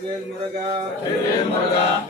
Jai Jai Murga.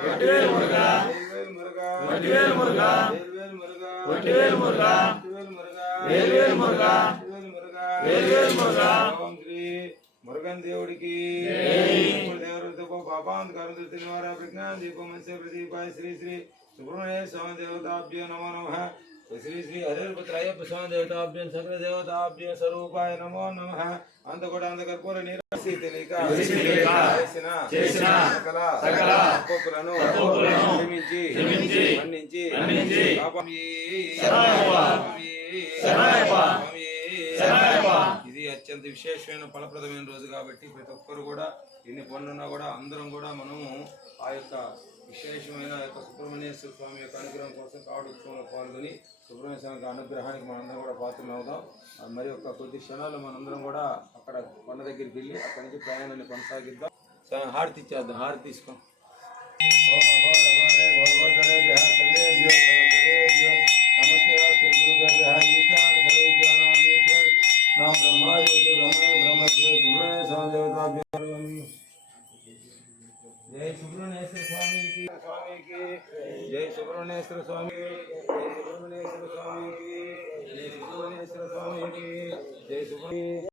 वटवेल मुर्गा। वटवेल मुर्गा। वटवेल मुर्गा। वेलवेल मुर्गा। वेलवेल मुर्गा। मुर्गन देवड़ की श्री श्री सुब्रमण्य स्वामी देवताभ्यो नमो नमः। శ్రీ శ్రీ హరిపుత్రాయప్ప స్వామి దేవతాభ్యం సకల దేవతాభ్య స్వరూపాయ నమో నమ. అంత కూడా అంత కర్పూర ఇది అత్యంత విశేషమైన ఫలప్రదమైన రోజు కాబట్టి ప్రతి ఒక్కరు కూడా ఎన్ని పనులున్నా కూడా అందరం కూడా మనము ఆ యొక్క విశేషమైన యొక్క సుబ్రహ్మణ్యేశ్వర స్వామి యొక్క అనుగ్రహం కోసం కావడోత్సవంలో పాల్గొని సుబ్రహ్మణ్య స్వామి అనుగ్రహానికి మనందరం కూడా పాత్రలు అవుదాం. మరి ఒక కొద్ది క్షణాలు మనందరం కూడా అక్కడ కొండ దగ్గరికి వెళ్ళి అక్కడి నుంచి ప్రయాణాన్ని కొనసాగిద్దాం. హారతి ఇచ్చేద్దాం. హారతి తీసుకో. स्वामी की स्वामी की जय सुब्रमण्येश्वर स्वामी जय सुब्रमण्येश्वर स्वामी की, जय सुब्रमण्येश्वर स्वामी की, जय सुब्रमण्य